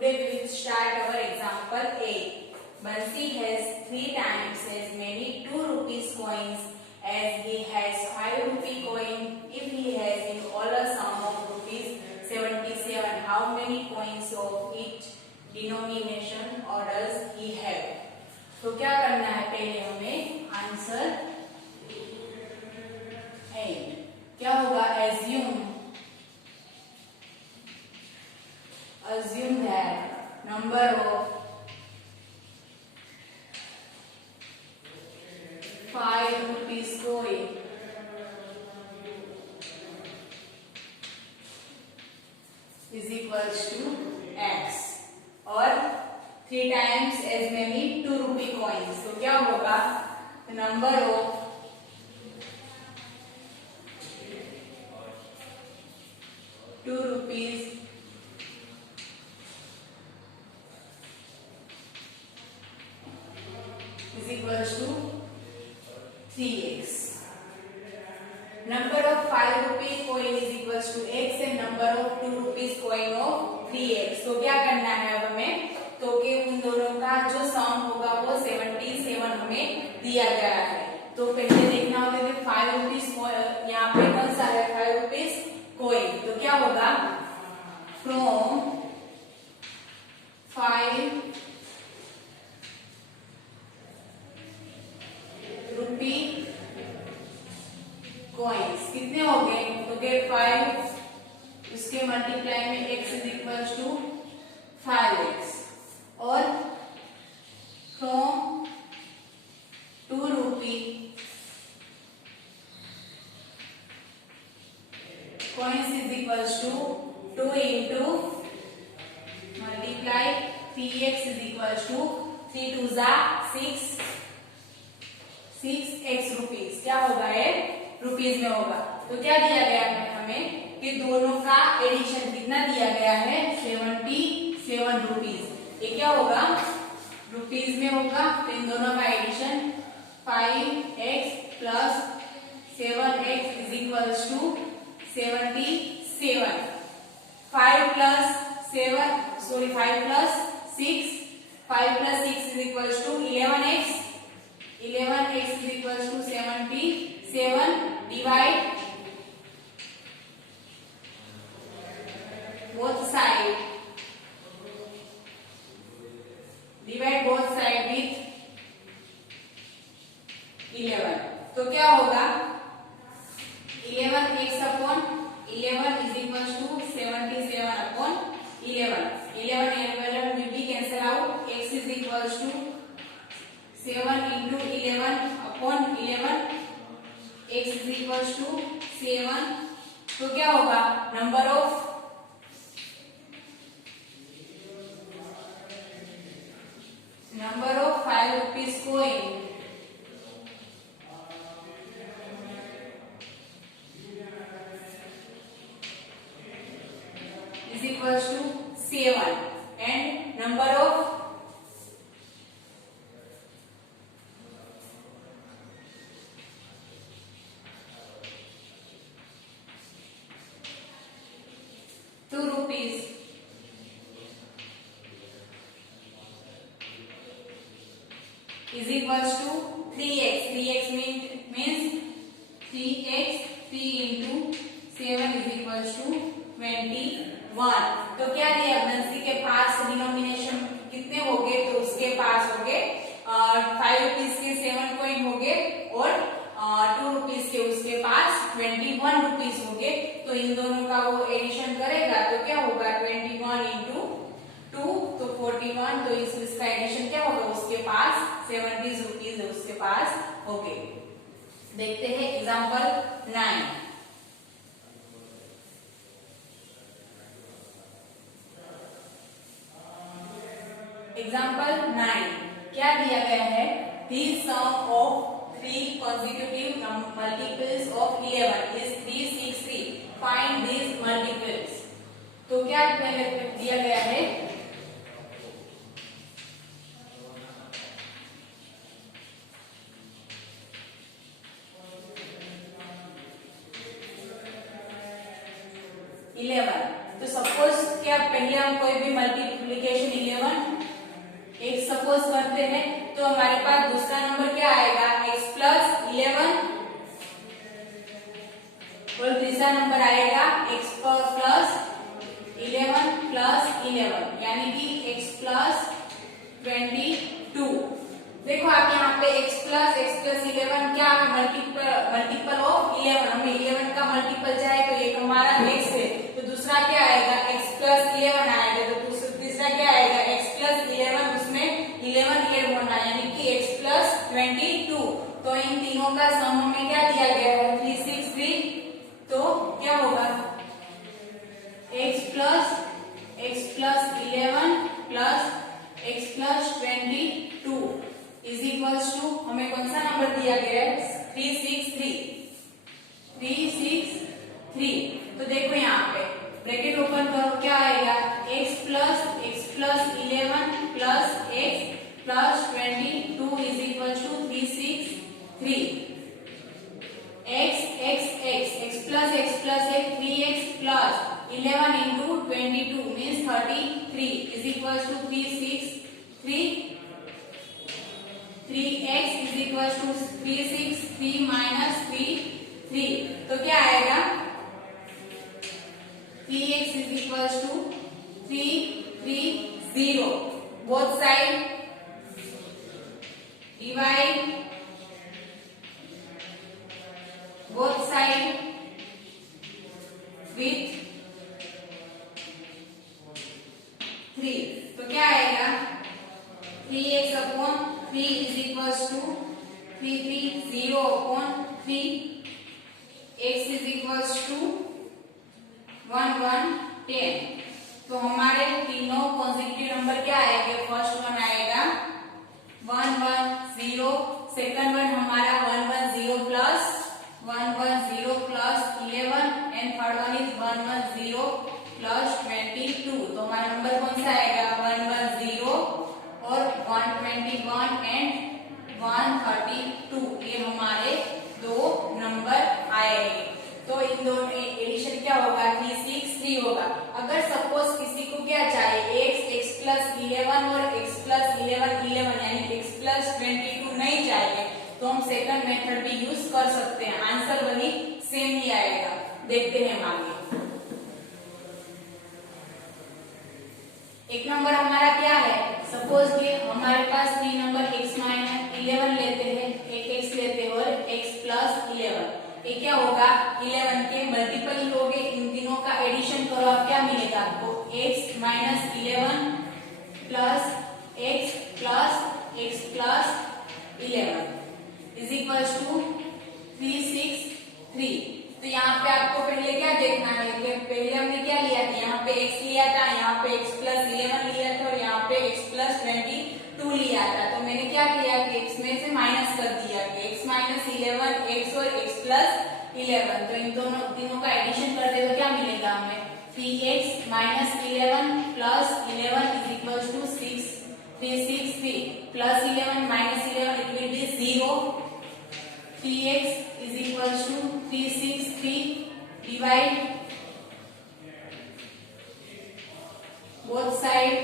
Today we will start our example 8. Bansi has 3 times as many 2 rupees coins as he has 5 rupee coin. If he has in all a sum of rupees 77, how many coins of each denomination or does he have? तो क्या करना है, पहले हमें answer and क्या होगा, assume that number of 5 rupees coin is equals to x और 3 times as many 2 rupee coins. तो क्या होगा, number of 2 rupees is equals to 3x. Number of 5 rupee coin is equals to x and number of 2 rupees coin of 3x. तो क्या करना है अब हमें, तो कि उन दोनों का जो सम होगा वो 77 हमें दिया गया है. तो पहले देखना होगा कि 5 रुपीज यहाँ पे कौन सा है, 5 रुपीज कोइन. तो क्या होगा, फ्रॉम 5 रुपी कॉइन्स कितने हो गए, तो के 5 उसके मल्टीप्लाई में x is equal to 5x और from 2 rupee coins is equal to 2 into multiply 3x is equal to 3 2 जा 6x रुपीज. क्या होगा, ये रुपीज में होगा. तो क्या दिया गया है हमें कि दोनों का एडिशन कितना दिया गया है, 77 रुपीज. ये क्या होगा, रुपीज में होगा. तो इन दोनों का addition 5x plus 7x is equal to 77. 5 plus 6 is equal to 11x. 11x is equals to 77. Divide both side. Divide both side with 11. तो क्या होगा, 11x upon 11 is equals to 77 upon 11. 11 will be cancel out. X is equals to 7 into 11 upon 11. x is equals to 7. तो क्या होगा, number of 5 rupees coin is equals to 7 and number of 2 rupees is equals to 3x. 3x means 3x. 3 into 7 is equals to 21. तो क्या दिया, बंसी के पास denomination कितने हो गए, तो उसके पास हो गए 5 रुपीज के 7 कॉइन हो गए और 2 रुपीज के उसके पास 21 रुपीज हो गए. तो इन दोनों का वो एडिशन करेगा तो क्या होगा, 21 इंटू 2 तो 41. तो इसका एडिशन क्या होगा, उसके पास 70 रुपीज उसके पास हो गए. देखते हैं एग्जांपल 9. एग्जांपल 9 क्या दिया गया है, the sum of 3 consecutive multiples of 11 is 363. Find these multiples. तो क्या दिया गया है, तो सपोज क्या पहले हम कोई भी मल्टीप्लीकेशन 11 एक सपोज करते हैं तो हमारे पास दूसरा नंबर क्या आएगा x प्लस 11 और तीसरा नंबर आएगा x प्लस 11 प्लस 11 यानी कि x प्लस 22। देखो आप यहाँ पे x प्लस 11 क्या है मल्टीपल ऑफ 11, हमें 11 का मल्टीपल जाए तो एक हमारा x है तो दूसरा क्या आएगा x प्लस 11 आएगा तो तीसरा क्या आएगा x प्लस 11 उसमें 11 ऐड होना यानी कि x प्लस 22। तो इन तीनों का सम हमें क्या दिया गया है 363। तो क्या होगा x plus 11 plus x plus 22 is equals to हमें कौन सा नंबर दिया गया है 363। तो देखो यहाँ पे ब्रैकेट ओपन करो क्या आएगा x plus 11 plus x plus 22 is equals to 363। x plus x 3x plus 11 into 22 means 33 is equals to 363। 3x is equals to 363 minus 3 तो क्या आएगा 3x is equals to 330। both side divide both side with 3 तो क्या आएगा 3x upon 3 is equals to 330 upon 3 x is equals to 1110। तो हमारे तीनों positive number क्या आएंगे फर्स्ट वन आएगा 110, सेकंड वन हमारा 110 plus 11 and third one is 110 plus 22। तो हमारा नंबर कौन सा आएगा 110 और 121 एंड 132 ये हमारे दो नंबर आएंगे। तो इन दोनों एडिशन क्या होगा 363 होगा। अगर सपोज किसी को क्या चाहिए x प्लस 11 और x प्लस 11 यानी x प्लस 22 नहीं चाहिए तो हम सेकंड मेथड भी यूज कर सकते हैं, आंसर वही सेम ही आएगा। देखते हैं हम आगे। एक नंबर हमारा क्या है सपोज कि हमारे पास तीन नंबर x माइनस 11 लेते हैं, एक x लेते हैं और x प्लस 11 ये क्या होगा 11 के मल्टीपल ही हो गए। इन तीनों का एडिशन करो आप क्या मिलेगा आपको x minus 11 plus x plus 11 is equals to 363। तो यहाँ पे आपको पहले क्या देखना है कि पहले हमने क्या लिया था यहाँ पे x लिया था, यहाँ पे x प्लस 11 लिया था और यहाँ पे x प्लस 22 लिया था। तो मैंने क्या किया कि x में से माइनस कर दिया कि x माइनस 11 x और x प्लस 11। तो इन दोनों तीनों का एडिशन करते हुए क्या मिलेगा हमें 3x minus 11 plus 11 is equals to 363 plus 11 minus 11 it will be 0। 3x is equals to 363 divide both side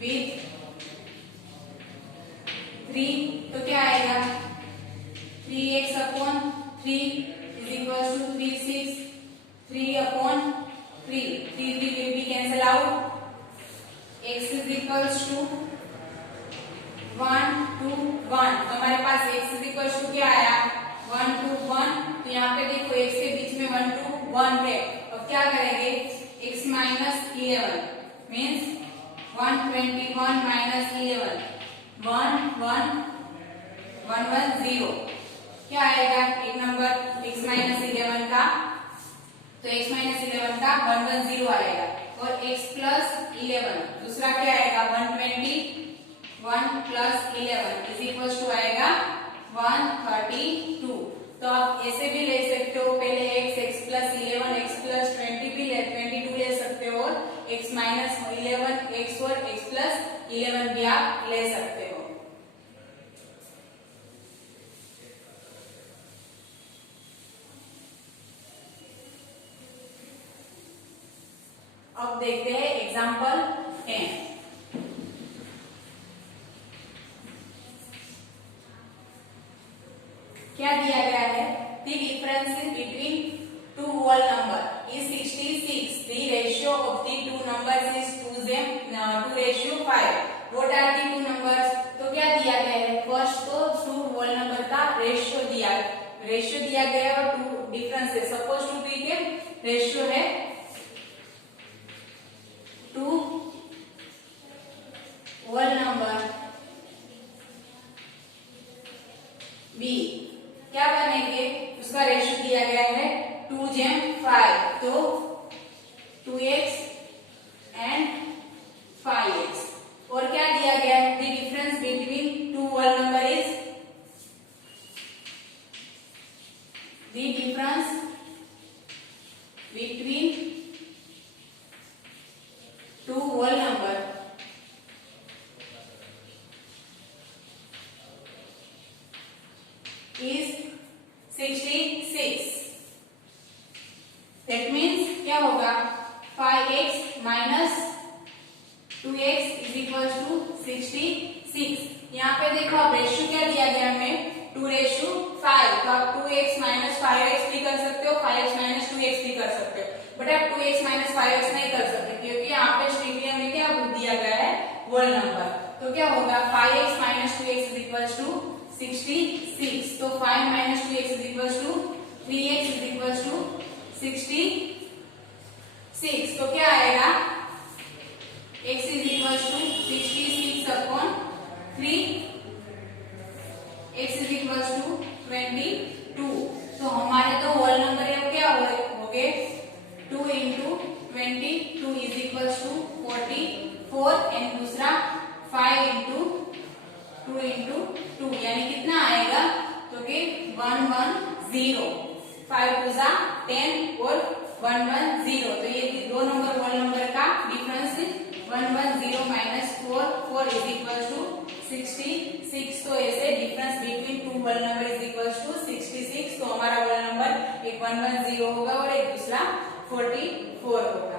with 3 तो क्या आएगा 3x upon 3 is equals to 363 upon 3 will be cancel out। x is equals to 1 2 1 तो हमारे पास x is equal to क्या आया 1 2 1। तो यहाँ पे देखो x के बीच में 1 2 1 है। अब क्या करेंगे x माइनस 11 मीन्स 121 माइनस 11 110 क्या आएगा एक नंबर x माइनस 11 का तो x माइनस 11 का 110 आएगा और x प्लस 11 दूसरा क्या आएगा 1 प्लस 11 इज इक्वल टू आएगा 132। तो आप ऐसे भी ले सकते हो पहले x प्लस 11 x प्लस 22 ले सकते हो और x माइनस 11 x और x प्लस 11 भी आप ले सकते हो। अब देखते हैं एग्जाम्पल 10। क्या दिया गया है? The difference between two whole number is 66. The ratio of the two numbers is 2:5. What are the two numbers? तो क्या दिया गया है? फर्स्ट तो टू होल नंबर का रेशियो दिया गया है और टू डिफरेंस है। सपोज टू बी के रेशियो है टू होल नंबर बी, क्या बनेंगे? उसका रेशियो दिया गया है 2:5, तो 2x एंड 5x। और क्या दिया गया है? The difference between two whole number is the difference between two whole number is 66. That means क्या होगा? 5x minus 2x is equals to 66. यहाँ पे देखो अब रेशियो क्या दिया गया हमें? 2:5, तो आप 2x minus 5x भी कर सकते हो, 5x minus 2x भी कर सकते हो, बट आप 2x minus 5x नहीं कर सकते क्योंकि यहाँ पे स्ट्रिंगली हमें क्या दिया गया है? Whole number. तो क्या होगा? 5x minus 2x is equals to 66. तो 5 minus 2x is equals to 3x is equals to 66. तो क्या आएगा? x is equals to 66 upon 3, x is equals to 22. तो हमारे तो होल नंबर है वो क्या हो गए? 2 into 22 is equals to 44 and दूसरा 5 into 2 into 2 यानी कितना आएगा? तो कि 110. 5 2 जा 10 और 110, तो ये दो नंबर होल नंबर का difference 110 minus 4 is equals to 66. तो ऐसे difference between two whole number is equals to 66. तो हमारा होल नंबर एक 110 होगा और एक दूसरा 44 होगा।